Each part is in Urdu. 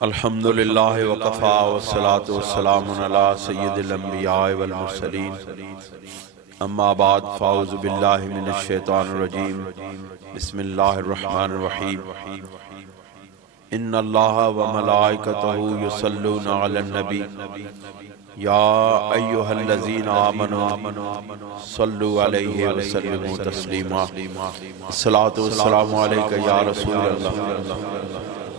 الحمدللہ وقفا والصلاة والسلام علی سید الانبیاء والمرسلین اما بعد فاعوذ باللہ من الشیطان الرجیم بسم اللہ الرحمن الرحیم ان اللہ وملائکتہ یصلون علی النبی یا ایہا الذین آمنوا صلوا علیہ وسلموا تسلیما الصلاة والسلام علیکہ یا رسول اللہ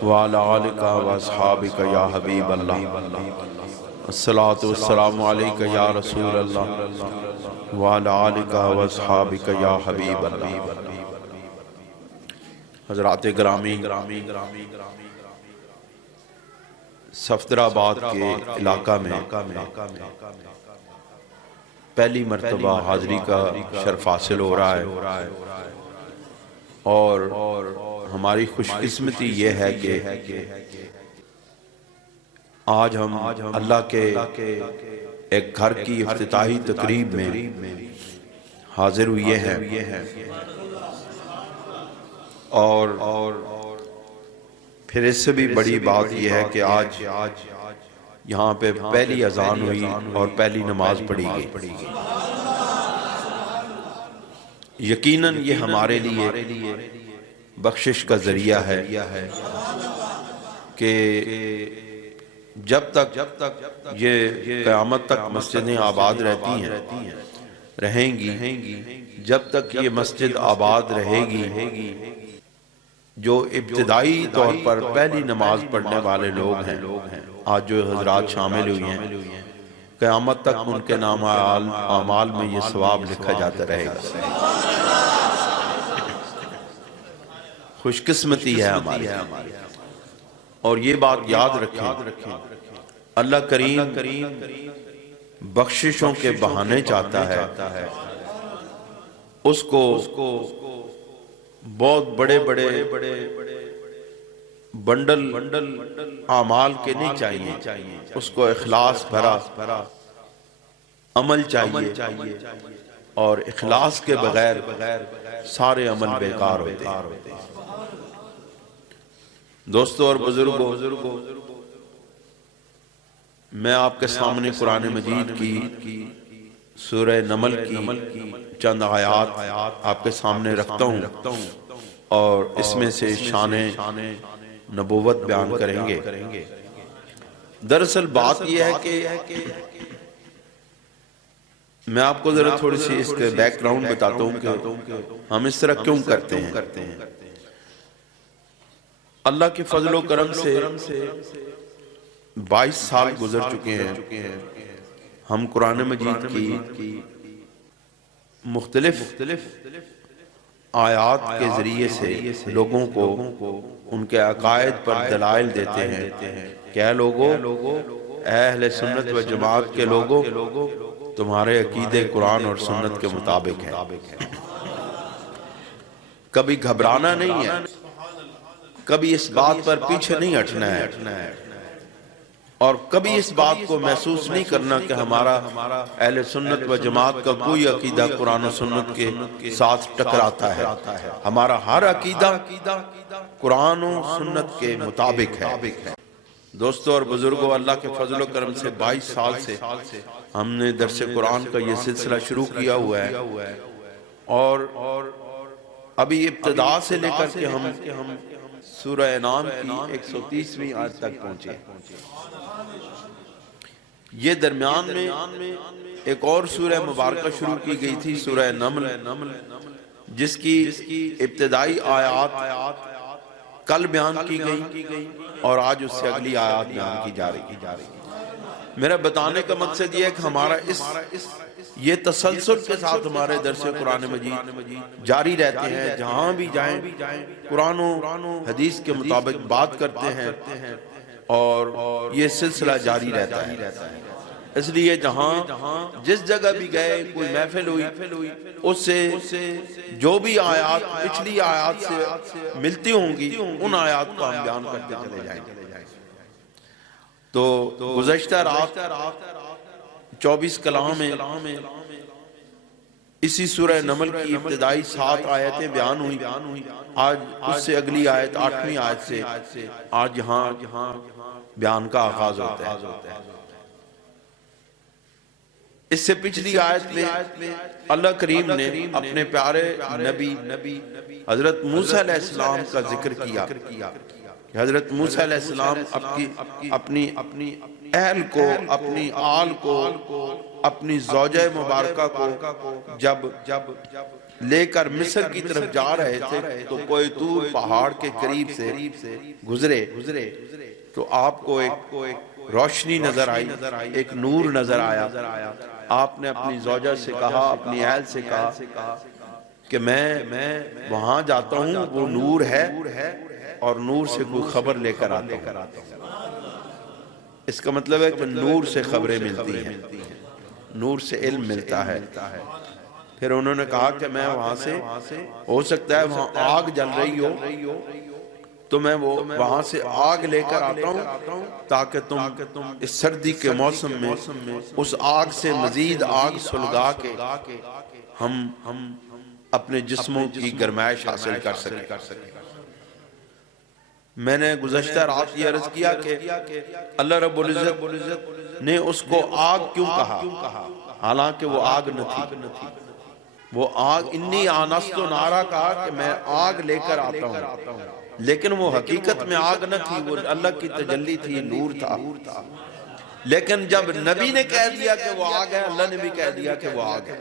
وعلى آلك واصحابك يا حبيب الله الصلاة والسلام عليك يا رسول الله وعلى آلك واصحابك يا حبيب الله حضرات گرامی، صفدرآباد کے علاقہ میں پہلی مرتبہ حاضری کا شرف حاصل ہو رہا ہے اور ہماری خوش قسمتی یہ ہے کہ آج ہم اللہ کے ایک گھر کی افتتاحی تقریب میں حاضر ہوئے ہیں اور پھر اس سے بھی بڑی بات یہ ہے کہ آج یہاں پہ پہلی اذان ہوئی اور پہلی نماز پڑھی گئی۔ یقیناً یہ ہمارے لیے بخشش کا ذریعہ ہے کہ جب تک یہ قیامت تک مسجدیں آباد رہیں گی، جب تک یہ مسجد آباد رہے گی، جو ابتدائی طور پر پہلی نماز پڑھنے والے لوگ ہیں، آج جو حضرات شامل ہوئی ہیں، قیامت تک ان کے نام اعمال میں یہ ثواب لکھا جاتا رہے گا۔ خوش قسمتی ہے ہماری، اور یہ بات یاد رکھیں، اللہ کریم بخششوں کے بہانے چاہتا ہے، اس کو بہت بڑے بنڈل اعمال کے نہیں چاہیے، اس کو اخلاص بھرا عمل چاہیے، اور اخلاص کے بغیر سارے عمل بیکار ہوتے ہیں۔ دوستو اور بزرگوں، میں آپ کے سامنے قرآن مجید کی سورہ نمل کی چند آیات آپ کے سامنے رکھتا ہوں اور اس میں سے شان نبوت بیان کریں گے۔ دراصل بات یہ ہے کہ میں آپ کو ذرا تھوڑی سی اس کے بیک گراؤنڈ بتاتا ہوں کہ ہم اس طرح کیوں کرتے ہیں۔ اللہ کے فضل و کرم سے 22 سال گزر چکے ہیں، ہم قرآن مجید کی مختلف آیات کے ذریعے سے لوگوں کو ان کے عقائد پر دلائل دیتے ہیں کہ اے لوگو، اے اہل سنت و جماعت کے لوگو، تمہارے عقیدے قرآن اور سنت کے مطابق ہیں۔ کبھی گھبرانا نہیں ہے، کبھی اس بات پر پیچھے نہیں ہٹنا ہے، اور کبھی اس بات کو محسوس نہیں کرنا کہ ہمارا اہل سنت و جماعت کا کوئی عقیدہ قرآن و سنت کے ساتھ ٹکراتا ہے۔ ہمارا ہر عقیدہ قرآن و سنت کے مطابق ہے۔ دوستو اور بزرگوں، اللہ کے فضل و کرم سے 22 سال سے ہم نے درس قرآن کا یہ سلسلہ شروع کیا ہوا ہے، اور ابھی ابتدا سے لے کر کے ہم سورہ انعام کی 130ویں آیت تک پہنچے۔ یہ درمیان میں ایک اور سورہ مبارکہ شروع کی گئی تھی، سورہ نمل، جس کی ابتدائی آیات کل بیان کی گئی اور آج اس سے اگلی آیات بیان کی جا رہی۔ میرا بتانے کا مقصد یہ ہے کہ ہمارا یہ تسلسل کے ساتھ ہمارے درس قرآن مجید جاری رہتے ہیں، جہاں بھی جائیں قرآن و حدیث کے مطابق بات کرتے ہیں، اور یہ سلسلہ جاری رہتا ہے۔ اس لیے جس جگہ بھی گئے، کوئی محفل ہوئی، اس سے جو بھی آیات پچھلی آیات سے ملتی ہوں گی، ان آیات کو ہم بیان کرتے چلے جائیں گے۔ تو گزشتہ رات 24 کلام میں اسی سورہ نمل کی ابتدائی 7 آیتیں بیان ہوئی، آج اس سے اگلی آیت 8ویں آیت سے آج یہاں بیان کا آغاز ہوتا ہے۔ اس سے پچھلی آیت میں اللہ کریم نے اپنے پیارے نبی حضرت موسیٰ علیہ السلام کا ذکر کیا کہ حضرت موسیٰ علیہ السلام اپنی اہل کو، اپنی آل کو، اپنی زوجہ مبارکہ کو جب لے کر مصر کی طرف جا رہے تھے تو کوئی طور پہاڑ کے قریب سے گزرے تو آپ کو ایک روشنی نظر آئی، ایک نور نظر آیا۔ آپ نے اپنی زوجہ سے کہا، اپنی اہل سے کہا کہ میں وہاں جاتا ہوں، وہ نور ہے اور نور سے کوئی خبر لے کر آتا ہوں۔ اس کا مطلب ہے کہ نور سے خبریں ملتی ہیں، نور سے علم ملتا ہے۔ پھر انہوں نے کہا کہ میں وہاں سے، ہو سکتا ہے وہاں آگ جل رہی ہو تو میں وہاں سے آگ لے کر آتا ہوں تاکہ تم اس سردی کے موسم میں اس آگ سے مزید آگ سلگا کے ہم اپنے جسموں کی گرمائش حاصل کر سکیں۔ میں نے گزشتہ رات یہ عرض کیا کہ اللہ رب العزت نے اس کو آگ کیوں کہا، حالانکہ وہ آگ نہ تھی، وہ آگ انی آنست و نارا کہا کہ میں آگ لے کر آتا ہوں، لیکن وہ حقیقت میں آگ نہ تھی، وہ اللہ کی تجلی تھی، نور تھا۔ لیکن جب نبی نے کہہ دیا کہ وہ آگ ہے، اللہ نے بھی کہہ دیا کہ وہ آگ ہے۔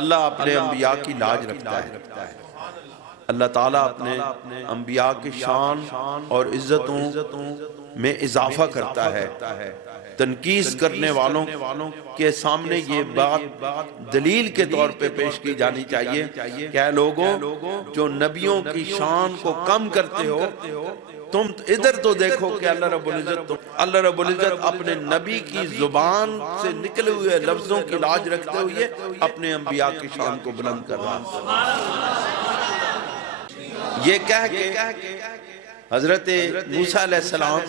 اللہ اپنے انبیاء کی لاج رکھتا ہے، اللہ تعالیٰ اپنے انبیاء کی شان اور عزتوں میں اضافہ کرتا ہے۔ تنقیص کرنے والوں کے سامنے یہ بات دلیل کے طور پہ پیش کی جانی چاہیے کہ اے لوگوں جو نبیوں کی شان کو کم کرتے ہو، تم ادھر تو دیکھو کہ اللہ رب العزت اپنے نبی کی زبان سے نکلے ہوئے لفظوں کی لاج رکھتے ہوئے اپنے انبیاء کی شان کو بلند کر رہا ہے۔ یہ کہہ کے حضرت موسیٰ علیہ السلام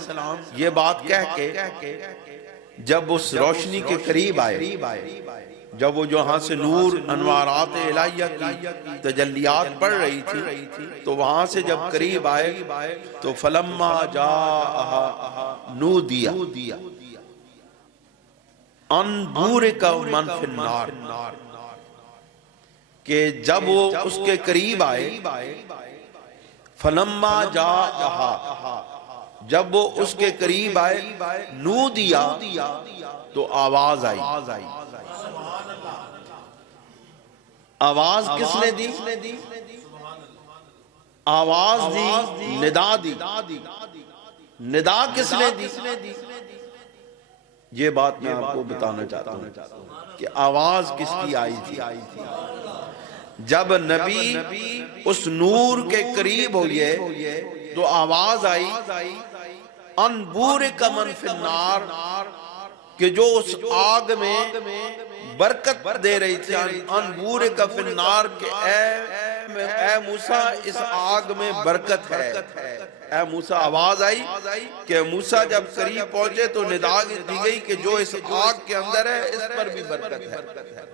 یہ بات کہہ کے جب اس روشنی کے قریب آئے، جب وہ جہاں سے نور انوارات الہیہ کی تجلیات پڑھ رہی تھی تو وہاں سے جب قریب آئے تو فلما جاءہا نودیا ان بورک من فی النار، کہ جب وہ اس کے قریب آئے، فلما جاءہا جب وہ اس کے قریب آئے، نودیا تو آواز آئی۔ آواز کس نے دی؟ آواز دی، ندا دی۔ ندا کس نے دی؟ یہ بات میں آپ کو بتانا چاہتا ہوں کہ آواز کس کی آئی تھی۔ جب نبی اس نور کے قریب ہوئے تو آواز آئی ان بورک من فی النار، کہ جو اس آگ میں برکت دے رہی تھی، ان بورک فی النار، کہ اے موسیٰ اس آگ میں برکت ہے۔ اے موسیٰ، آواز آئی کہ موسیٰ جب قریب پہنچے تو ندا دی گئی کہ جو اس آگ کے اندر ہے اس پر بھی برکت ہے۔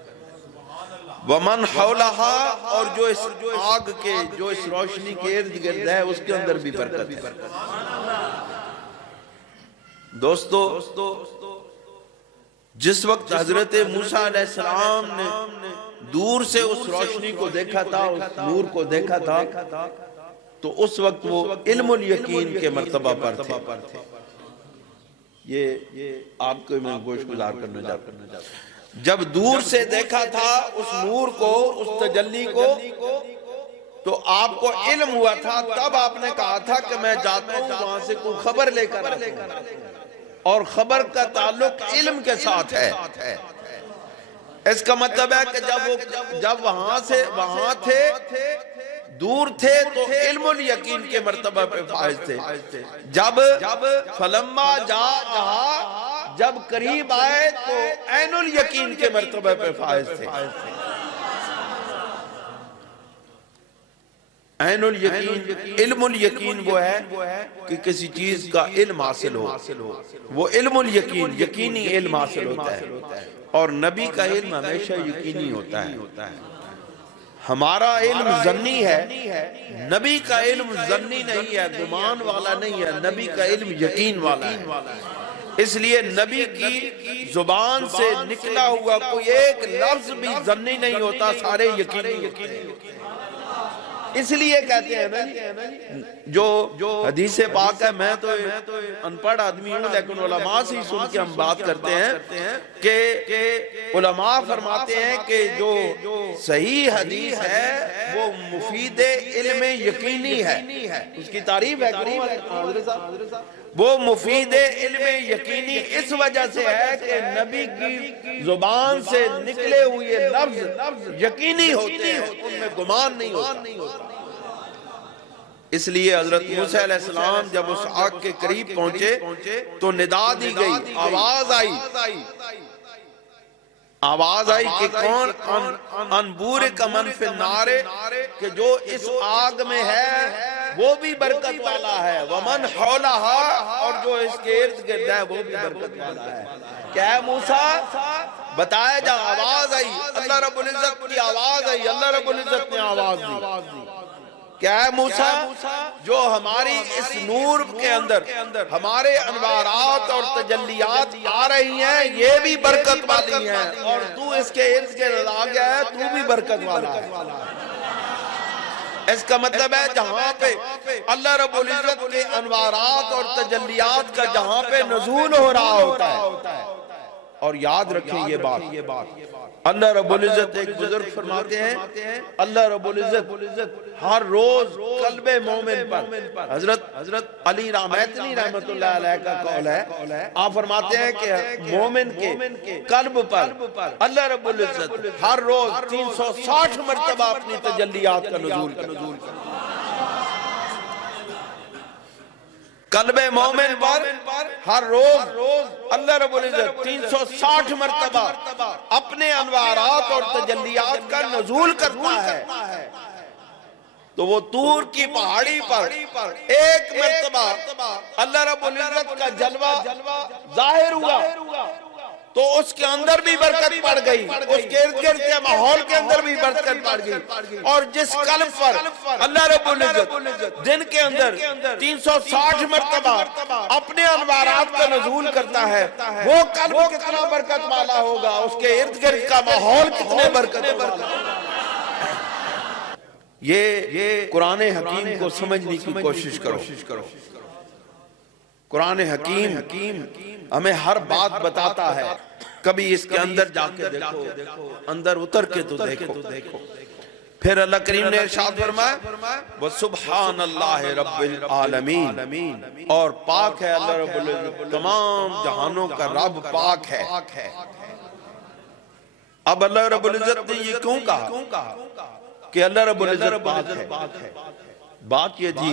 ومن حولہا، اور جو اس آگ کے، جو اس روشنی کے ارد گرد ہے اس کے اندر بھی برکت ہے۔ دوستو، جس وقت حضرت موسیٰ علیہ السلام نے دور سے اس روشنی کو دیکھا تھا، اس نور کو دیکھا تھا، تو اس وقت وہ علم الیقین کے مرتبہ پر تھے۔ یہ آپ کو میں گوش گزار کرنا چاہتا ہوں۔ جب دور سے دیکھا تھا اس نور کو، اس تجلی کو، تو آپ کو علم ہوا تھا، تب آپ نے کہا تھا کہ میں جاتا ہوں وہاں سے کوئی خبر لے کر آتا ہوں، اور خبر کا تعلق علم کے ساتھ ہے۔ اس کا مطلب ہے کہ جب وہاں تھے، دور تھے تو علم الیقین کے مرتبہ پہ فائز تھے۔ جب فلما جاءہا، جب قریب آئے تو عین الیقین کے مرتبہ پہ فائز تھے۔ عین الیقین، علم الیقین وہ ہے کہ کسی چیز کا علم حاصل ہو، وہ علم الیقین، یقینی علم حاصل ہوتا ہے، اور نبی کا علم ہمیشہ یقینی ہوتا ہے۔ ہمارا علم ظنی ہے، نبی کا علم ظنی نہیں ہے، گمان والا نہیں ہے، نبی کا علم یقین والا ہے۔ اس لیے نبی کی زبان سے نکلا ہوا کوئی ایک لفظ بھی ظنی نہیں ہوتا، سارے یقینی ہوتے ہیں۔ اس لیے کہتے ہیں نا جو حدیث پاک ہے، میں تو ان پڑھ آدمی ہوں لیکن علماء سے ہی سن کے ہم بات کرتے ہیں کہ علماء فرماتے ہیں کہ جو صحیح حدیث ہے وہ مفید علم یقینی ہے۔ اس کی تعریف ہے حضرت صاحب، وہ مفید علم یقینی اس وجہ سے ہے کہ نبی کی زبان سے نکلے ہوئے لفظ یقینی ہوتے ہیں، ان میں گمان نہیں ہوتا۔ اس لیے حضرت موسیٰ علیہ السلام جب اس آگ کے قریب پہنچے تو ندا دی گئی، آواز آئی کہ کون انبور کا من فی النار، کہ جو اس آگ میں ہے وہ بھی برکت والا ہے، ومن حولہا، اور جو اس کے ارد گرد ہے وہ بھی برکت والا ہے۔ کیا ہے موسیٰ؟ بتایا جا، آواز آئی، اللہ رب العزت کی آواز آئی، اللہ رب العزت نے آواز دی۔ کیا ہے موسیٰ؟ جو ہماری اس نور کے اندر ہمارے انوارات اور تجلیات آ رہی ہیں یہ بھی برکت والی ہیں، اور تو اس کے ارد گرد آ گیا ہے تو بھی برکت والا ہے۔ اس کا مطلب ہے جہاں پہ اللہ رب العزت کے انوارات اور تجلیات کا جہاں پہ نزول ہو رہا ہوتا ہے، اور یاد رکھیں یہ بات، اللہ رب العزت ایک بزرگ فرماتے ہیں، اللہ رب العزت ہر روز قلب مومن پر، حضرت علی رحمتنی رحمت اللہ علیہ کا قول ہے، آپ فرماتے ہیں کہ مومن کے قلب پر اللہ رب العزت ہر روز 360 مرتبہ اپنی تجلیات کا نزول کرتا ہے۔ قلب مومن پر ہر روز اللہ رب العزت 360 مرتبہ اپنے انوارات اور تجلیات کا نزول کرتا ہے۔ تو وہ طور کی پہاڑی پر ایک مرتبہ اللہ رب العزت کا جلوہ ظاہر ہوا تو اس کے اندر بھی برکت پڑ گئی، اس کے ارد گرد کے ماحول کے اندر بھی برکت پڑ گئی، اور جس قلب پر اللہ رب العزت دن کے اندر 360 مرتبہ اپنے انوارات کا نزول کرتا ہے، وہ قلب کتنا برکت والا ہوگا، اس کے ارد گرد کا ماحول کتنے برکت والا ہوگا۔ یہ قرآن حکیم کو سمجھنے کی کوشش کرو۔ قرآن حکیم ہمیں ہر بات بتاتا ہے، کبھی اس کے اندر جا کے دیکھو، اندر اتر کے تو دیکھو۔ پھر اللہ کریم نے ارشاد فرمایا وَسُبْحَانَ اللَّهِ رَبِّ الْعَالَمِينَ، اور پاک ہے اللہ رب العزت، تمام جہانوں کا رب پاک ہے۔ اب اللہ رب العزت نے یہ کیوں کہا کہ اللہ رب العزت پاک ہے؟ بات یہ تھی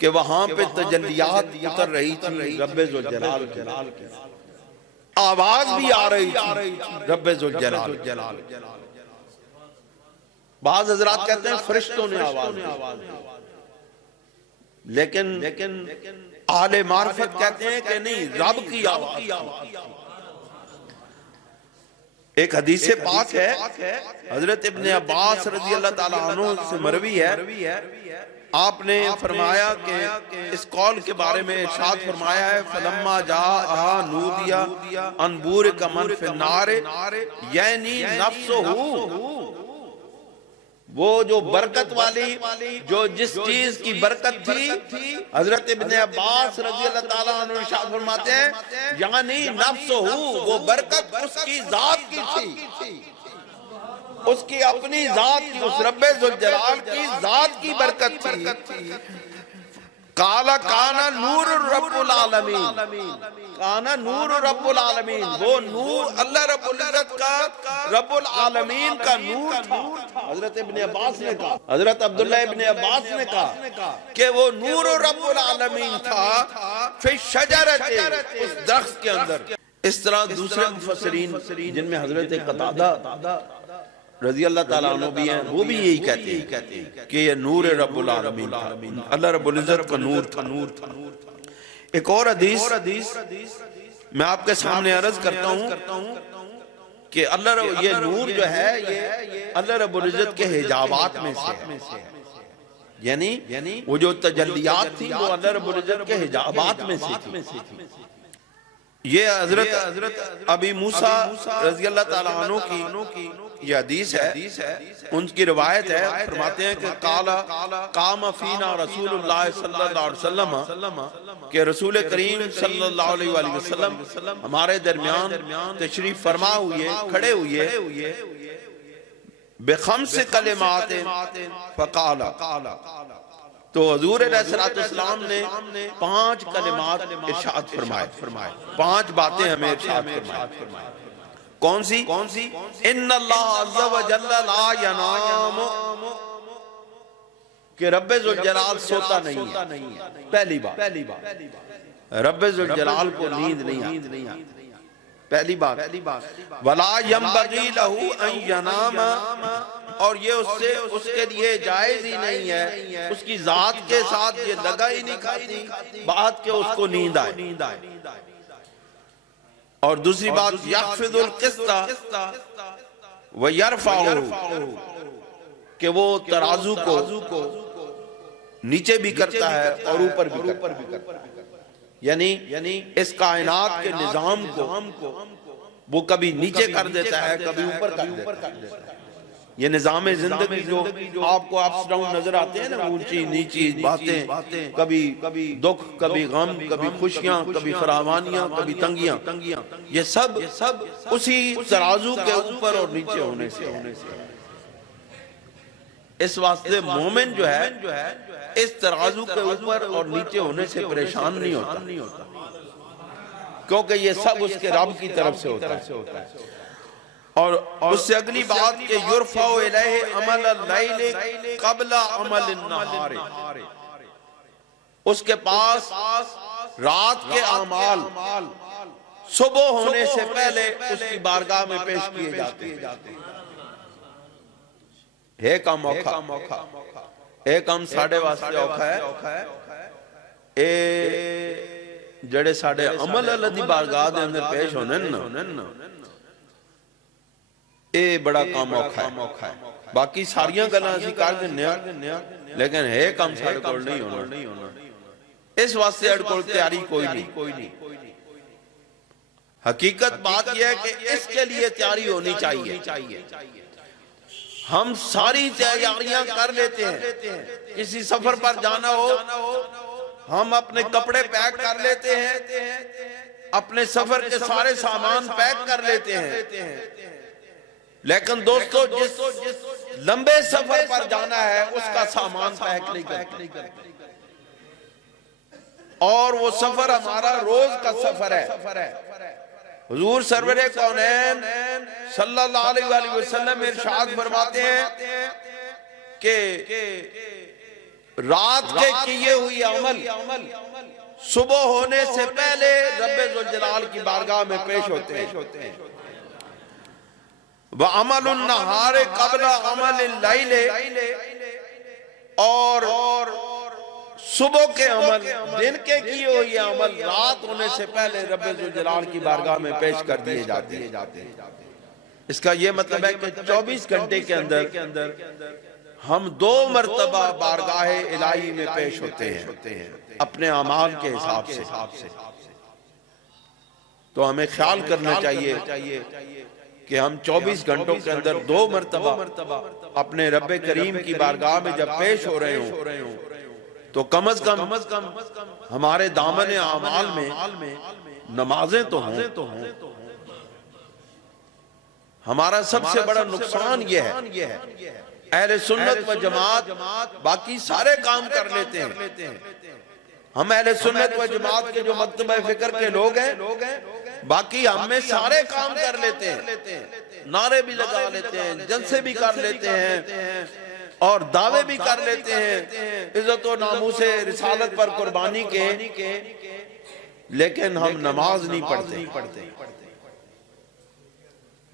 کہ وہاں پہ تجلیات اتر رہی تھی رب ذوالجلال کی، آواز بھی آ رہی تھی رب ذوالجلال۔ بعض حضرات کہتے ہیں فرشتوں نے آواز دی، لیکن اہل معرفت کہتے ہیں کہ نہیں، رب کی آواز۔ ایک حدیث پاک ہے، حضرت ابن عباس رضی اللہ تعالیٰ عنہ سے مروی ہے، آپ نے فرمایا کہ اس قول کے بارے میں ارشاد فرمایا ہے فَلَمَّا جَاءَهَا نُودِيَ أَنْ بُورِكَ مَنْ فِي النَّارِ، یعنی نفسہ، وہ جو برکت والی، جو جس چیز کی برکت تھی، حضرت ابن عباس رضی اللہ تعالیٰ عنہ ارشاد فرماتے ہیں یعنی نفسہ، وہ برکت اس کی ذات کی تھی، اس کی اپنی ذات کی، اس رب ذوالجلال کی ذات کی برکت تھی۔ قَالَ كَانَ نُورُ رَبُّ الْعَالَمِينَ، کانا نور رب العالمین، وہ نور اللہ رب العزت کا رب العالمین کا نور تھا۔ حضرت ابن عباس نے کہا، حضرت عبداللہ ابن عباس نے کہا کہ وہ نور رب العالمین تھا فی شجرت، اس درخت کے اندر۔ اس طرح دوسرے مفسرین جن میں حضرت قتادہ رضی اللہ تعالیٰ عنہ بھی ہیں، وہ بھی یہی کہتے ہیں کہ یہ نور رب العالمین تھا، اللہ رب العزت کا نور تھا۔ ایک اور حدیث میں آپ کے سامنے عرض کرتا ہوں کہ یہ نور جو ہے یہ اللہ رب العزت کے حجابات میں سے ہے، یعنی وہ جو تجلیات تھی وہ اللہ رب العزت کے حجابات میں سے تھی۔ یہ حضرت ابی موسیٰ رضی اللہ تعالیٰ عنہ کی یہ حدیث ہے، ان کی روایت ہے، فرماتے ہیں کہ قام فینا رسول اللہ صلی اللہ علیہ وسلم، کہ رسول کریم صلی اللہ علیہ وآلہ وسلم ہمارے درمیان تشریف فرما ہوئے، کھڑے ہوئے، بخمس کلمات فقال، تو حضور علیہ السلام نے 5 کلمات ارشاد فرمائے، 5 باتیں ہمیں ارشاد فرمائے۔ کون سی؟ ان اللہ عز و جل لا ینام، کہ رب ذوالجلال سوتا نہیں ہے، پہلی بات رب ذوالجلال کو نیند نہیں آتی، پہلی بات ولا ینبغی لہ ان ینام، اور یہ اس کے لیے جائز ہی نہیں ہے، اس کی ذات کے ساتھ یہ لگا ہی نہیں کھاتی بات کہ اس کو نیند آئے۔ اور دوسری بات یخفض القسط ویرفعہ، کہ وہ ترازو کو نیچے بھی کرتا ہے اور اوپر بھی کرتا ہے، یعنی اس کائنات کے نظام کو وہ کبھی نیچے کر دیتا ہے، کبھی اوپر کر دیتا ہے۔ یہ نظام زندگی جو آپ کو اپس ڈاؤن نظر آتے ہیں نا، اونچی نیچی باتیں، کبھی دکھ، کبھی غم، کبھی خوشیاں، کبھی فراوانیاں، کبھی تنگیاں، یہ سب اسی ترازو کے اوپر اور نیچے ہونے سے۔ اس واسطے مومن جو ہے اس ترازو کے اوپر اور نیچے ہونے سے پریشان نہیں ہوتا، کیونکہ یہ سب اس کے رب کی طرف سے ہوتا ہے۔ اور اس سے اگلی بات کہ یرفع الیہ عمل اللیل قبل عمل النہار، اس کے پاس رات کے اعمال صبح ہونے سے پہلے اس کی بارگاہ میں پیش کیے جاتے ہیں۔ ایک کام اوکھا، ایک کام ساڑھے واسطے اوکھا ہے، اے جڑے ساڑھے عمل اللہ دی بارگاہ دے اندر پیش ہونے نا، اے بڑا کام اوکھا ہے۔ باقی ساریاں گلاں اسی کار دنے ہیں، لیکن ہے کام ساڑھے کول نہیں ہونا، اس واسطے اڑ کول تیاری کوئی نہیں۔ حقیقت بات یہ ہے کہ اس کے لیے تیاری ہونی چاہیے۔ ہم ساری تیاریاں کر لیتے ہیں، کسی سفر پر جانا ہو ہم اپنے کپڑے پیک کر لیتے ہیں، اپنے سفر کے سارے سامان پیک کر لیتے ہیں، لیکن دوستو جس لمبے سفر پر جانا ہے اس کا سامان پیک نہیں کرتے، اور وہ سفر ہمارا روز کا سفر ہے۔ حضور سرور کونین صلی اللہ علیہ وآلہ وسلم ارشاد فرماتے ہیں کہ رات کے کیے ہوئی عمل صبح ہونے سے پہلے رب ذوالجلال کی بارگاہ میں پیش ہوتے ہیں۔ وَعَمَلُ النَّهَارِ قَبْلَ عَمَلِ اللَّيْلِ، اور صبح کے عمل، دن کے کیے ہوئے عمل رات ہونے سے پہلے رب ذوالجلال کی بارگاہ میں پیش کر دیے جاتے ہیں۔ اس کا یہ مطلب ہے کہ 24 گھنٹے کے اندر ہم 2 مرتبہ بارگاہ الہی میں پیش ہوتے ہیں اپنے اعمال کے حساب سے۔ تو ہمیں خیال کرنا چاہیے کہ ہم 24 گھنٹوں کے اندر 2 مرتبہ اپنے رب کریم کی بارگاہ میں جب پیش ہو رہے ہوں تو کم از کم ہمارے دامن اعمال میں نمازیں تو ہوں۔ ہمارا سب سے بڑا نقصان یہ ہے، اہل سنت و جماعت باقی سارے کام کر لیتے ہیں، ہم اہل سنت و جماعت کے جو مکتبہ فکر کے لوگ ہیں باقی ہم میں سارے کام کر لیتے ہیں، نعرے بھی لگا لیتے ہیں، جلسے بھی کر لیتے ہیں، اور دعوے بھی کر لیتے ہیں عزت و ناموس رسالت پر قربانی کے، لیکن ہم نماز نہیں پڑھتے۔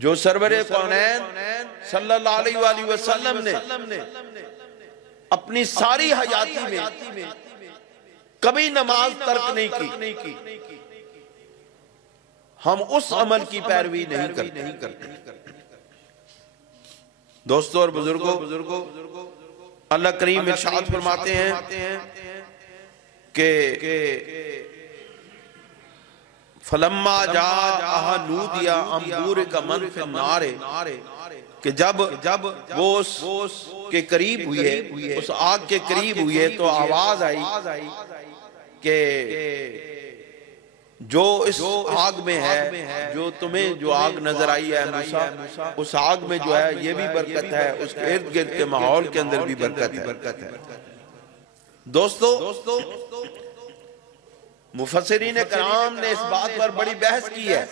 جو سرور کونین صلی اللہ علیہ وآلہ وسلم نے اپنی ساری حیاتی میں کبھی نماز ترک نہیں کی، ہم اس عمل کی پیروی نہیں کرتے۔ دوستو اور بزرگوں، اللہ کریم ارشاد فرماتے ہیں کہ فلما جاء نودی ان بورک من فی النار، کہ جب وہ اس کے قریب ہوئے، اس آگ کے قریب ہوئے تو آواز آئی کہ جو اس آگ میں ہے، جو تمہیں جو آگ نظر آئی ہے موسیٰ، اس آگ میں جو ہے یہ بھی برکت ہے، اس کے ارد گرد کے ماحول کے اندر بھی برکت ہے۔ دوستو، مفسرین کرام نے اس بات پر بڑی بحث کی ہے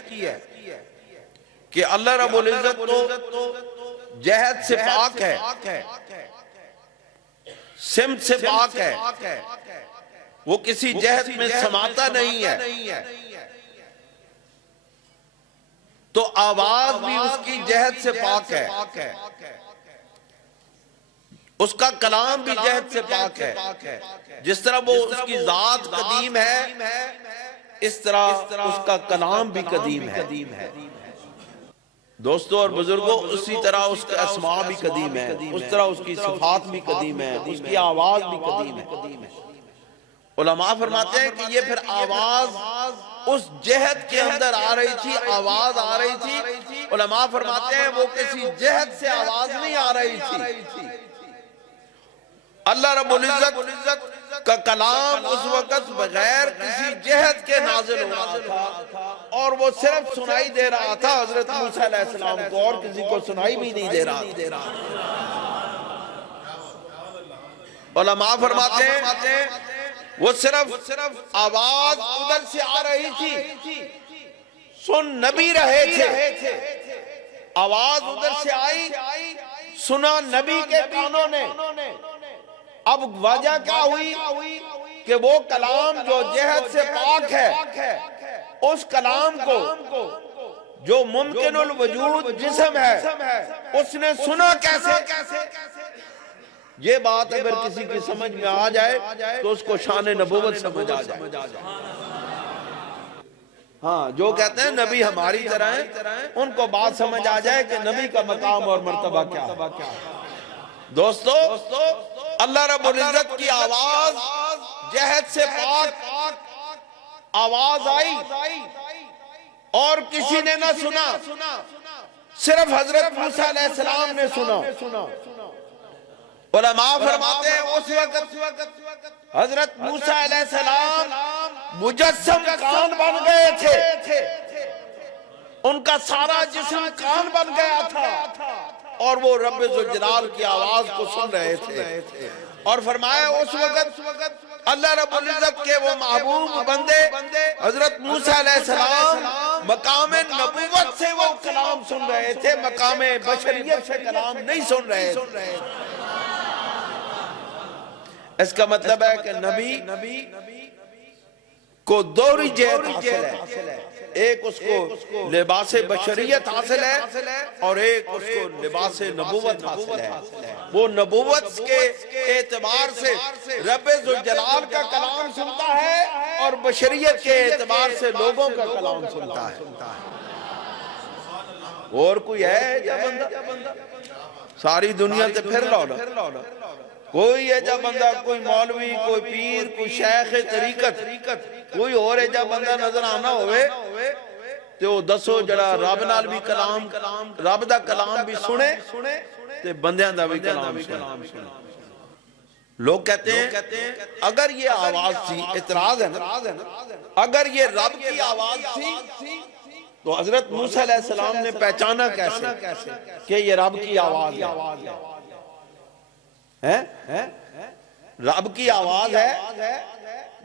کہ اللہ رب العزت تو جہد سے پاک ہے، سمت سے پاک ہے، وہ کسی جہد میں سماتا نہیں ہے، تو آواز بھی اس کی جہد سے پاک ہے، اس کا کلام بھی جہد سے پاک ہے۔ جس طرح وہ اس کی ذات قدیم ہے، اس طرح اس کا کلام بھی قدیم ہے۔ دوستو اور بزرگوں، اسی طرح اس کا اسماء بھی قدیم ہے، اس طرح اس کی صفات بھی قدیم ہے، اس کی آواز بھی قدیم ہے۔ علماء فرماتے ہیں کہ یہ پھر آواز اس جہد کے اندر آ رہی تھی، آواز آ رہی تھی، علماء فرماتے ہیں وہ کسی جہد سے آواز نہیں آ رہی تھی، اللہ رب العزت کا کلام اس وقت بغیر کسی جہد کے نازل ہو رہا تھا، اور وہ صرف سنائی دے رہا تھا حضرت موسیٰ علیہ السلام کو، اور کسی کو سنائی بھی نہیں دے رہا تھا۔ علماء فرماتے ہیں وہ صرف آواز ادھر سے آ رہی تھی، سن نبی رہے تھے، آواز ادھر سے آئی، سنا نبی کے کانوں نے۔ اب وجہ کیا ہوئی کہ وہ کلام جو جہد سے پاک ہے، اس کلام کو جو ممکن الوجود جسم ہے، اس نے سنا کیسے؟ یہ بات اگر کسی کی سمجھ میں آ جائے تو اس کو شان نبوت سمجھ آ جائے۔ ہاں، جو کہتے ہیں نبی ہماری طرح ہیں، ان کو بات سمجھ آ جائے کہ نبی کا مقام اور مرتبہ کیا ہے۔ دوستو، اللہ رب العزت کی آواز جہد سے پاک آواز آئی، اور کسی نے نہ سنا، صرف حضرت موسیٰ علیہ السلام نے سنا۔ علماء فرماتے ہیں اس وقت حضرت موسیٰ علیہ السلام مجسم کان بن گئے تھے، ان کا سارا جسم کان بن گیا تھا، اور وہ رب ذوالجلال کی آواز کو سن رہے تھے۔ اور فرمایا اس وقت اللہ رب العزت کے وہ محبوب بندے حضرت موسیٰ علیہ السلام مقام نبوت سے وہ کلام سن رہے تھے، مقام بشریت سے کلام نہیں سن رہے تھے۔ اس کا مطلب ہے کہ نبی کو دوہری جہت حاصل ہے، ایک اس کو لباس بشریت حاصل ہے، اور ایک اس کو لباس نبوت حاصل ہے۔ وہ نبوت کے اعتبار سے رب ذوالجلال کا کلام سنتا ہے، اور بشریت کے اعتبار سے لوگوں کا کلام سنتا ہے۔ اور کوئی ہے یا بندہ؟ ساری دنیا تے پھر لولا، کوئی ایجا بندہ، کوئی مولوی، کوئی پیر، کوئی شیخ طریقت، کوئی اور ایجا بندہ نظر آنا ہوئے تو دسو جڑا رب نال بھی کلام، رب دا کلام بھی سنے تے بندیاں دا بھی کلام سنے۔ لوگ کہتے ہیں اگر یہ آواز تھی، اعتراض ہے نا، اگر یہ رب کی آواز تھی تو حضرت موسیٰ علیہ السلام نے پہچانا کیسے کہ یہ رب کی آواز ہے؟ رب کی آواز ہے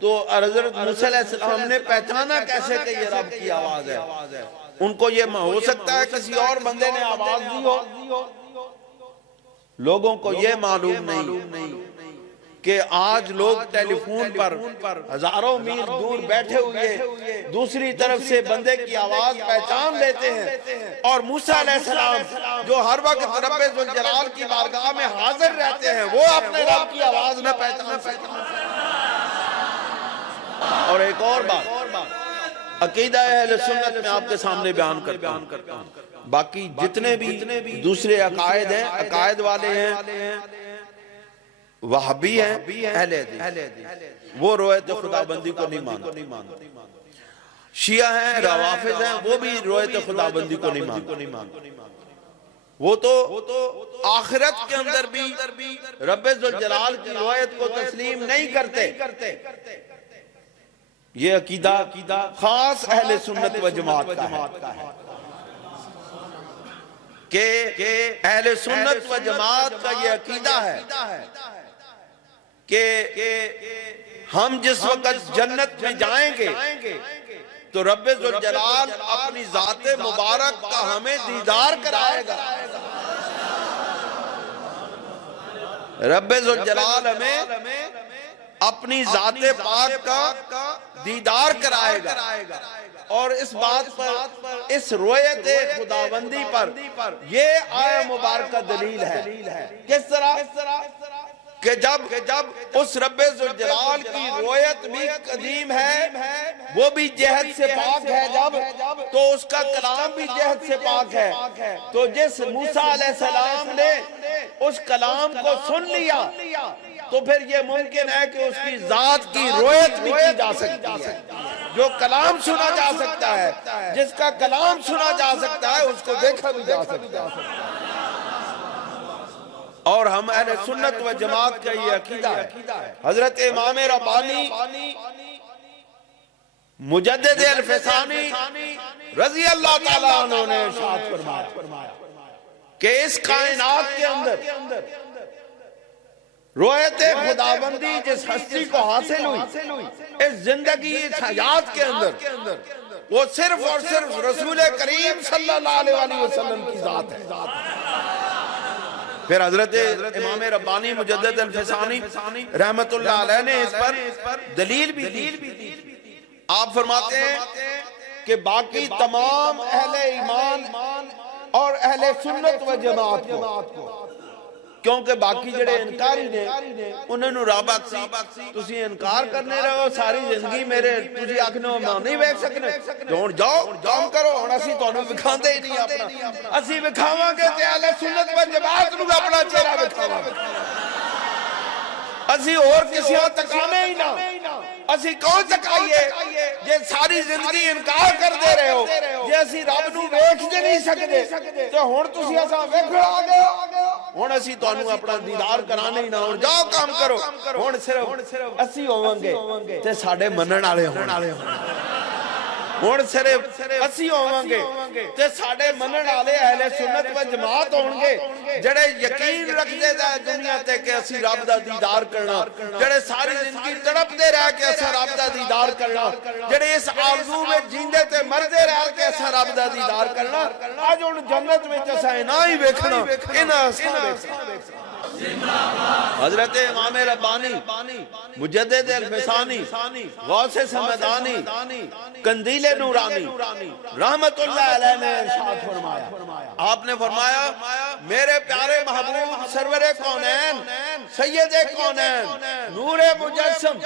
تو حضرت موسیٰ علیہ السلام نے پہچانا کیسے کہ یہ رب کی آواز ہے؟ ان کو یہ ہو سکتا ہے کسی اور بندے نے آواز دی ہو، لوگوں کو یہ معلوم نہیں کہ آج لوگ ٹیلی فون پر ہزاروں میل دور بیٹھے ہوئے دوسری طرف سے بندے کی آواز پہچان لیتے ہیں، اور موسیٰ علیہ السلام جو ہر وقت رب ذوالجلال کی بارگاہ میں حاضر رہتے ہیں وہ اپنے رب کی آواز میں پہچان سکتے ہیں۔ اور ایک اور بات عقیدہ اہل سنت میں آپ کے سامنے بیان کرتا ہوں، باقی جتنے بھی دوسرے عقائد ہیں، عقائد والے ہیں، وہابی ہیں، اہل حدیث، وہ روایت خدا بندی کو نہیں مانتے، شیعہ ہیں، روافض ہیں، وہ بھی روایت خدا بندی کو نہیں مانتے، وہ تو آخرت کے اندر بھی رب ذوالجلال کی روایت کو تسلیم نہیں کرتے۔ یہ عقیدہ خاص اہل سنت و جماعت کا ہے کہ اہل سنت و جماعت کا یہ عقیدہ ہے کہ ہم جس وقت جنت میں جائیں گے تو رب ذوالجلال اپنی ذات مبارک کا ہمیں دیدار کرائے گا، رب ذوالجلال ہمیں اپنی ذات پاک کا دیدار کرائے گا، اور اس بات پر، اس روایت خداوندی پر یہ آیہ مبارکہ دلیل ہے۔ کس طرح کہ جب اس رب ذوالجلال کی روایت بھی قدیم ہے، وہ بھی جہد سے پاک ہے، جب تو اس کا کلام بھی جہد سے پاک ہے، تو جس موسیٰ علیہ السلام نے اس کلام کو سن لیا تو پھر یہ ممکن ہے کہ اس کی ذات کی روایت بھی کی جا سکتی ہے۔ جو کلام سنا جا سکتا ہے، جس کا کلام سنا جا سکتا ہے، اس کو دیکھا بھی جا سکتا ہے۔ اور ہم اہل سنت و جماعت کا یہ عقیدہ ہے۔ حضرت امام ربانی مجدد الفسانی رضی اللہ تعالیٰ عنہ نے ارشاد فرمایا کہ اس کائنات کے اندر روایت خداوندی جس ہستی کو حاصل ہوئی، اس زندگی، اس حیات کے اندر، وہ صرف اور صرف رسول کریم صلی اللہ علیہ وسلم کی ذات ہے۔ پھر حضرت امام ربانی مجدد الفسانی رحمت اللہ علیہ نے اس پر دلیل بھی دی۔ آپ فرماتے ہیں کہ باقی تمام اہل ایمان اور اہل سنت و جماعت کو، کیونکہ باقی جڑے انکاری نے انہوں نے رب آکسی تسی انکار کرنے رہو ساری زندگی میرے تسی آکھنو میں نہیں ویکھ سکنے، تو ہن جاؤ کام کرو، ہن اسی تانوں وکھاندے ہی نہیں اپنا، اسی وکھاواں گے تے اہل سنت و جماعت نو اپنا چہرہ وکھاواں گے، اسی اور کسی تکانے ہی نہ، اسی کون تکائیے جے ساری زندگی انکار کر دے رہے ہو، جے اسی رب نو ویکھ دے نہیں سکدے تے ہن تسی اساں ویکھن آ گئے ہن اسی تانوں اپنا دیدار کرانے ہی نہ، ہن جاؤ کام کرو، ہن صرف اسی ہوواں گے تے ساڈے منن والے ہون، ہن صرف اسی ہوواں گے تے ساڈے منن والے اہل سنت و جماعت ہون گے جڑے یقین رکھدے دنیا تے کہ اسی رب دا دیدار کرنا، جڑے ساری زندگی تڑپدے رہ کے اساں رب دا دیدار کرنا، جڑے اس آرزو میں جیندے تے مردے رہ کے اساں رب دا دیدار کرنا، اج ہن جنت وچ اساں نہ ہی ویکھنا، انہاں اساں حضرت امام ربانی مجدد الفسانی غوث سمدانی قندیل نورانی رحمت اللہ علیہ نے ارشاد فرمایا، آپ نے فرمایا میرے پیارے محبوب سرور کونین سید کونین نور مجسم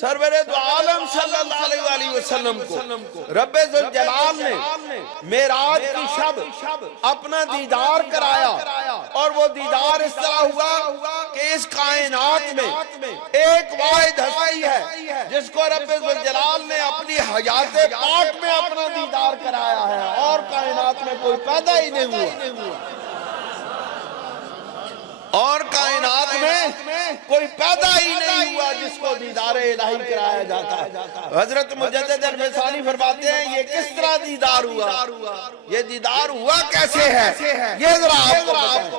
سرور دو عالم صلی اللہ علیہ وسلم کو رب ذوالجلال نے معراج کی شب اپنا دیدار کرایا، اور وہ دیدار اس طرح ہوا کہ اس کائنات میں ایک واحد ہستی ہے جس کو رب ذوالجلال نے اپنی حیات پاک میں اپنا دیدار کرایا ہے، اور کائنات میں کوئی پیدا ہی نہیں ہوا، اور کائنات میں کوئی پیدا ہی نہیں ہوا جس کو دیدار الہی کرایا جاتا ہے۔ حضرت مجدد الفسانی فرماتے ہیں یہ کس طرح دیدار ہوا، یہ دیدار ہوا کیسے ہے، یہ ذرا آپ کو بتائیں۔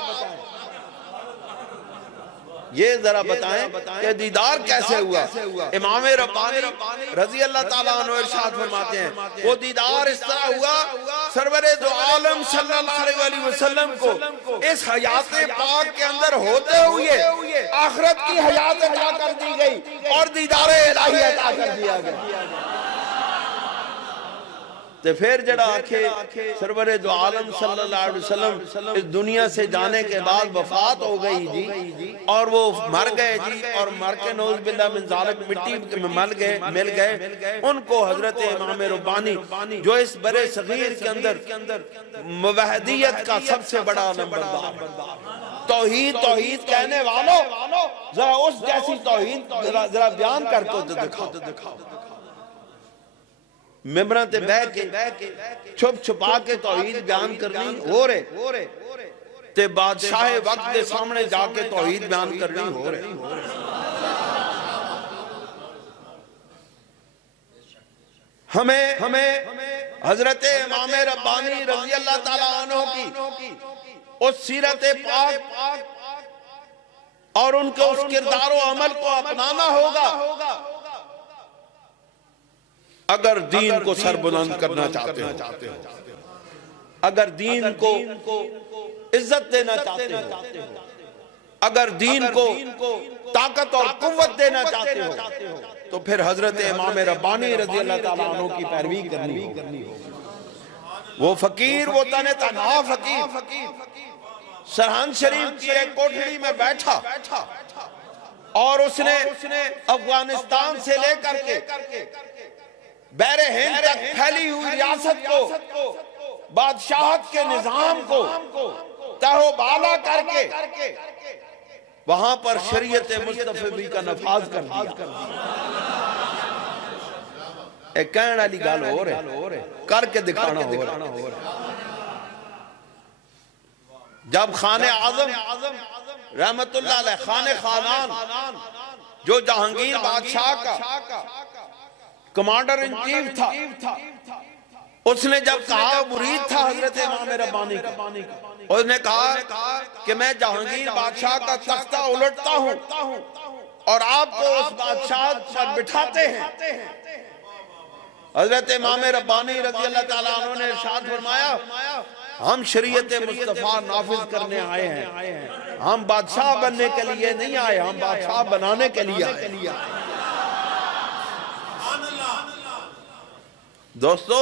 یہ ذرا بتائیں کہ دیدار کیسے ہوا؟ امام ربانی رضی اللہ تعالیٰ عنہ ارشاد فرماتے ہیں وہ دیدار اس طرح ہوا سرور دو عالم صلی اللہ علیہ وسلم کو اس حیات پاک کے اندر ہوتے ہوئے آخرت کی حیات عطا کر دی گئی اور دیدار الہی عطا کر دیا گیا۔ تو پھر جڑا آکھے سرور دو عالم صلی اللہ علیہ وسلم اس دنیا سے جانے کے بعد وفات ہو گئی جی اور وہ مر گئے جی اور مر کے نعوذ باللہ من ذالک مٹی میں مل گئے، ان کو حضرت امام ربانی جو اس برے صغیر کے اندر موحدیت کا سب سے بڑا نمبردار، توحید کہنے والوں ذرا اس جیسی توحید ذرا بیان کر کو دکھاؤ۔ ممبران تے بہ کے چھپ چھپا کے توحید بیان کرنی ہو رہے تے بادشاہ وقت دے سامنے جا کے توحید بیان کرنی ہو رہے۔ ہمیں حضرت امام ربانی رضی اللہ تعالیٰ عنہ کی اس سیرت پاک اور ان کے اس کردار و عمل کو اپنانا ہوگا اگر دین کو سر بلند کرنا چاہتے ہو، اگر دین کو عزت دینا چاہتے ہو، اگر دین کو طاقت اور قوت دینا چاہتے ہو تو پھر حضرت امام ربانی رضی اللہ تعالیٰ عنہ کی پیروی کرنی ہو۔ وہ فقیر، وہ تنہ تنہا فقیر سرحند شریف کی ایک کوٹھڑی میں بیٹھا اور اس نے افغانستان سے لے کر کے بحر ہند تک پھیلی ہوئی ریاست کو، بادشاہت کے نظام کو تہو بالا کر کے وہاں پر شریعت مصطفی کا نفاذ کر دیا۔ ایک کہنے والی گل ہو رہے کر کے دکھانا ہو رہا۔ جب خان اعظم رحمت اللہ علیہ خانان جو جہانگیر بادشاہ کا کمانڈر ان چیف تھا، اس نے جب کہا مرید تھا حضرت امام ربانی کا، اس نے کہا کہ میں جہانگیر بادشاہ کا تختہ الٹتا ہوں اور آپ کو اس بادشاہ پر بٹھاتے ہیں۔ حضرت امام ربانی رضی اللہ تعالیٰ عنہ نے ارشاد فرمایا ہم شریعت مصطفیٰ نافذ کرنے آئے ہیں، ہم بادشاہ بننے کے لیے نہیں آئے، ہم بادشاہ بنانے کے لیے آئے۔ دوستو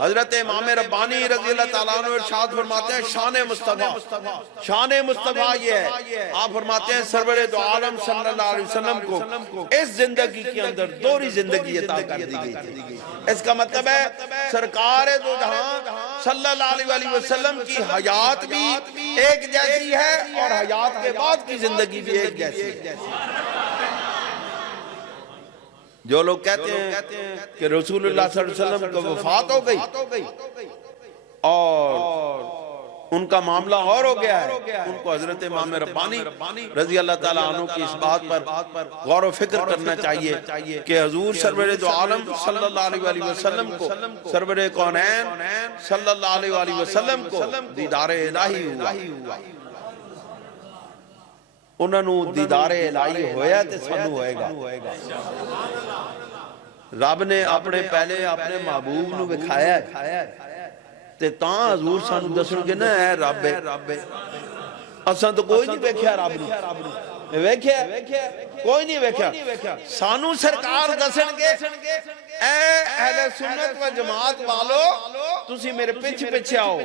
حضرت امام ربانی رضی اللہ تعالیٰ عنہ ارشاد فرماتے ہیں شان مصطفیٰ یہ ہے، آپ فرماتے ہیں سرور دو عالم صلی اللہ علیہ وسلم کو اس زندگی کے اندر دوہری زندگی عطا کر دی گئی تھی۔ اس کا مطلب ہے سرکار دو جہاں صلی اللہ علیہ وسلم کی حیات بھی ایک جیسی ہے اور حیات کے بعد کی زندگی بھی ایک جیسی ہے۔ جو لوگ کہتے ہیں کہ رسول اللہ صلی اللہ علیہ وسلم کو وفات ہو گئی اور ان کا معاملہ اور ہو گیا ہے، ان کو حضرت امام ربانی رضی اللہ تعالیٰ عنہ کی اس بات پر غور و فکر کرنا چاہیے کہ حضور سرور دو عالم صلی اللہ علیہ وسلم کو، سرور کونین صلی اللہ علیہ وسلم کو دیدار الہی ہوا، انہوں نے دیدار الہی ہویا تے سنو ہوئے گا۔ رب نے اپنے پہلے اپنے محبوب نو بکھایا ہے تے تاں حضور سانو دسن گے نا اے رب ہے، اساں تو کوئی نہیں بیکھیا رب نو، بیکھیا کوئی نہیں بیکھیا، سانو سرکار دسن گے اے اہل سنت و جماعت والو تسی میرے پیچھے آؤ،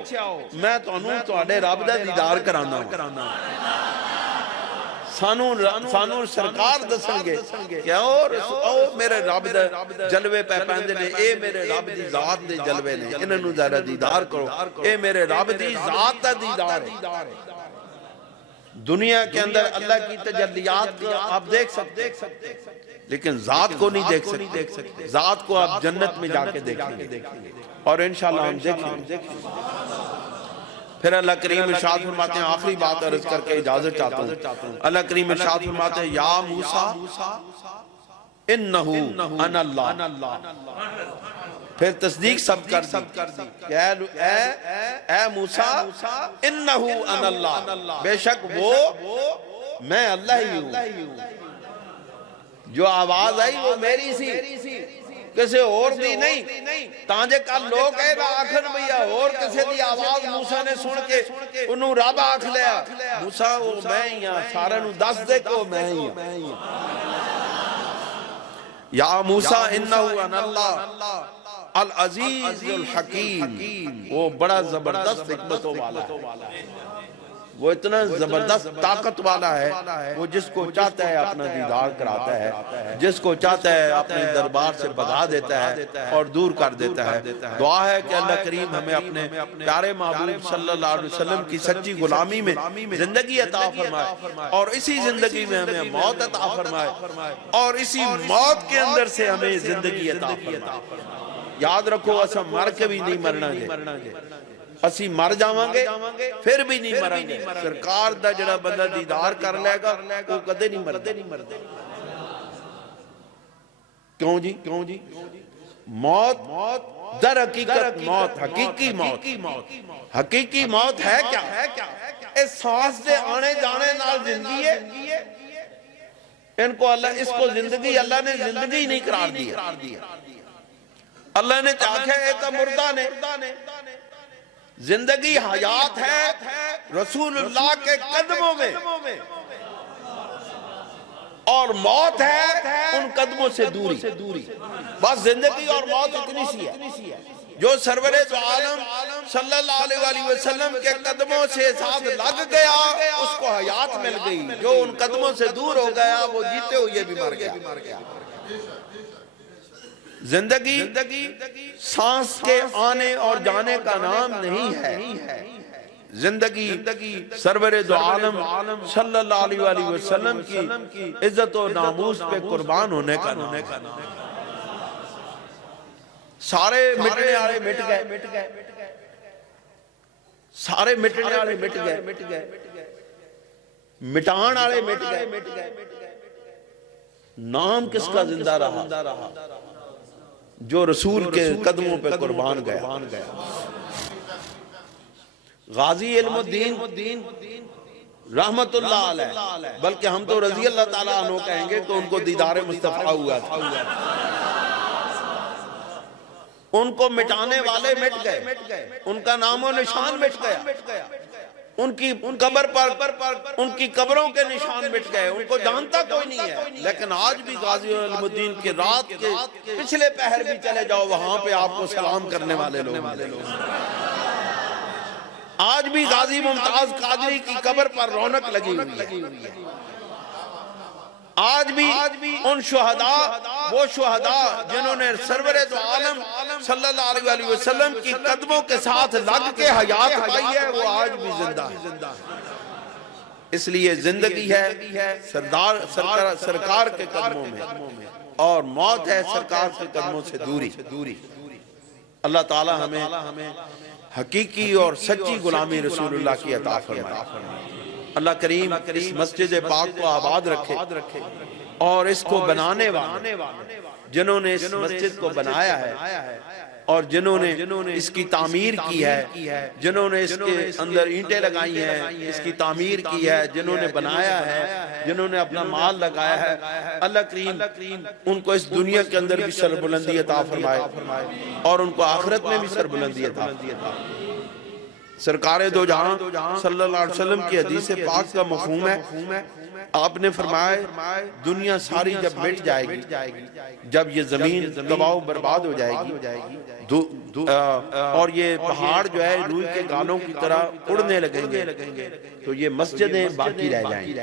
میں تانوں تواڈے رب دا دیدار کرانا۔ سانو سرکار دسن گے کہ او میرے رب دے جلوے پہ پہندے نے، اے میرے رب دی ذات دے جلوے نے، انہاں نوں ذرا دیدار کرو، اے میرے رب دی ذات دا دیدار ہے۔ دنیا کے اندر اللہ کی تجلیات آپ دیکھ سکتے لیکن ذات کو نہیں دیکھ سکتے، ذات کو آپ جنت میں جا کے دیکھیں گے اور انشاءاللہ ہم دیکھیں گے۔ پھر اللہ کریم ارشاد فرماتے ہیں، آخری بات عرض کر کے اجازت چاہتا ہوں، اللہ کریم ارشاد فرماتے ہیں یا موسیٰ انہو انا اللہ، پھر تصدیق سب کر دی کہ اے موسیٰ انہو انا اللہ، بے شک وہ میں اللہ ہی ہوں، جو آواز آئی وہ میری سی، کسے اور دی نہیں، تانجے کل لوگ ہے نا آکھن بھیا اور کسے دی آواز موسیٰ نے سن کے انہوں رب آکھ لیا، موسیٰ وہ میں ہی ہاں، سارے نو دس دے کو میں ہی ہاں، یا موسیٰ انہو ان اللہ العزیز الحکیم، وہ بڑا زبردست حکمتوں والا ہے، وہ اتنا زبردست طاقت والا ہے، وہ جس کو چاہتا ہے اپنا دیدار کراتا ہے، جس کو چاہتا ہے اپنے دربار سے بھگا دیتا ہے اور دور کر دیتا ہے۔ دعا ہے کہ اللہ کریم ہمیں اپنے پیارے محبوب صلی اللہ علیہ وسلم کی سچی غلامی میں زندگی عطا فرمائے، اور اسی زندگی میں ہمیں موت عطا فرمائے، اور اسی موت کے اندر سے ہمیں زندگی عطا فرمائے۔ یاد رکھو اسا مر کے بھی نہیں مرنا گے، اسی مر جاواں گے پھر بھی نہیں مریں گے، سرکار دا جڑا بندہ دیدار کر لے گا وہ کدے نہیں مردے۔ کیوں جی؟ موت در حقیقت موت، حقیقی موت ہے کیا؟ اس سانس دے آنے جانے نال زندگی ہے، ان کو اللہ اس کو زندگی، اللہ نے زندگی نہیں قرار دیا، اللہ نے چاہا ہے ایک مردہ نے، زندگی حیات ہے رسول اللہ کے قدموں میں، اور موت ہے ان قدموں سے دوری، بس زندگی اور موت اتنی سی ہے۔ جو سرور دو عالم صلی اللہ علیہ وسلم کے قدموں سے ساتھ لگ گیا اس کو حیات مل گئی، جو ان قدموں سے دور ہو گیا وہ جیتے ہوئے بھی مر گیا۔ زندگی سانس کے آنے اور جانے کا نام نہیں ہے، زندگی سرور دو عالم صلی اللہ علیہ وسلم کی عزت و ناموس پہ قربان ہونے کا نام ہے۔ سارے مٹنے والے مٹ گئے، سارے مٹنے والے مٹ گئے، مٹان والے مٹ گئے، نام کس کا زندہ رہا؟ جو رسول کے قدموں پہ قربان گیا۔ غازی علم الدین رحمت اللہ علیہ، بلکہ ہم تو رضی اللہ تعالیٰ عنہ کہیں گے کہ ان کو دیدار مصطفیٰ ہوا تھا، ان کو مٹانے والے مٹ گئے، ان کا نام و نشان مٹ گیا، ان کی قبر پر ان کی قبروں کے نشان مٹ گئے، ان کو جانتا کوئی نہیں ہے، لیکن آج بھی غازی علم الدین کی رات کے پچھلے پہر بھی چلے جاؤ وہاں پہ آپ کو سلام کرنے والے لوگ، آج بھی غازی ممتاز قادری کی قبر پر رونق لگی ہوئی ہے، آج بھی ان شہداء، وہ شہداء جنہوں نے سرور دو عالم صلی اللہ علیہ وسلم کی قدموں کے ساتھ لگ کے حیات پائی ہے، وہ آج بھی زندہ ہے۔ اس لیے زندگی ہے سرکار کے قدموں میں، اور موت ہے سرکار کے قدموں سے دوری۔ اللہ تعالی ہمیں حقیقی اور سچی غلامی رسول اللہ کی عطا فرمائے۔ اللہ کریم اس مسجد پاک کو آباد رکھے، اور اس کو بنانے والے جنہوں نے اس مسجد کو بنایا ہے اور جنہوں نے اس کی تعمیر کی ہے، جنہوں نے اس کے اندر اینٹیں لگائی ہیں، اس کی تعمیر کی ہے، جنہوں نے بنایا ہے، جنہوں نے اپنا مال لگایا ہے، اللہ کریم ان کو اس دنیا کے اندر بھی سربلندی عطا فرمائے اور ان کو آخرت میں بھی سربلندی عطا فرمائے۔ سرکار دو جہاں صلی اللہ علیہ وسلم کی حدیث پاک کا مفہوم ہے، آپ نے فرمایا دنیا ساری جب مٹ جائے گی، جب یہ زمین تباہ و برباد ہو جائے گی اور یہ پہاڑ جو ہے روئی کے گالوں کی طرح اڑنے لگیں گے، تو یہ مسجدیں باقی رہ جائیں گی،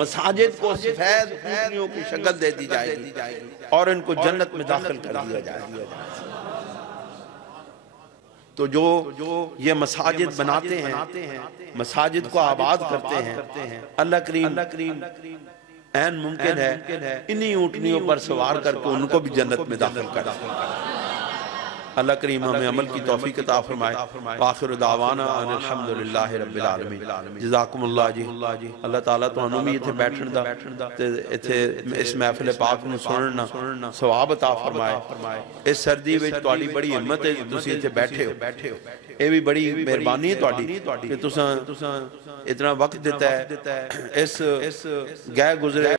مساجد کو سفید اونٹنیوں کی شکل دے دی جائے گی اور ان کو جنت میں داخل کر دیا جائے گا۔ تو جو یہ مساجد بناتے ہیں، مساجد کو آباد کرتے ہیں، اللہ کریم این ممکن ہے انہی اونٹنیوں پر سوار کر کے ان کو بھی جنت میں داخل کر۔ اللہ کریم ہمیں عمل کی توفیق عطا فرمائے. وآخر دعوانا ان الحمدللہ رب العالمین. جزاکم اللہ جی. اللہ تعالیٰ تانوں بھی اتھے بیٹھن دا تے اتھے اس محفل پاک نو سننا ثواب عطا فرمائے. اس سردی وچ تہاڈی بڑی ہمت ہے تسی اتھے بیٹھے ہو. اے بھی بڑی مہربانی ہے تہاڈی کہ تساں اتنا وقت دیتا ہے اس گئے گزرے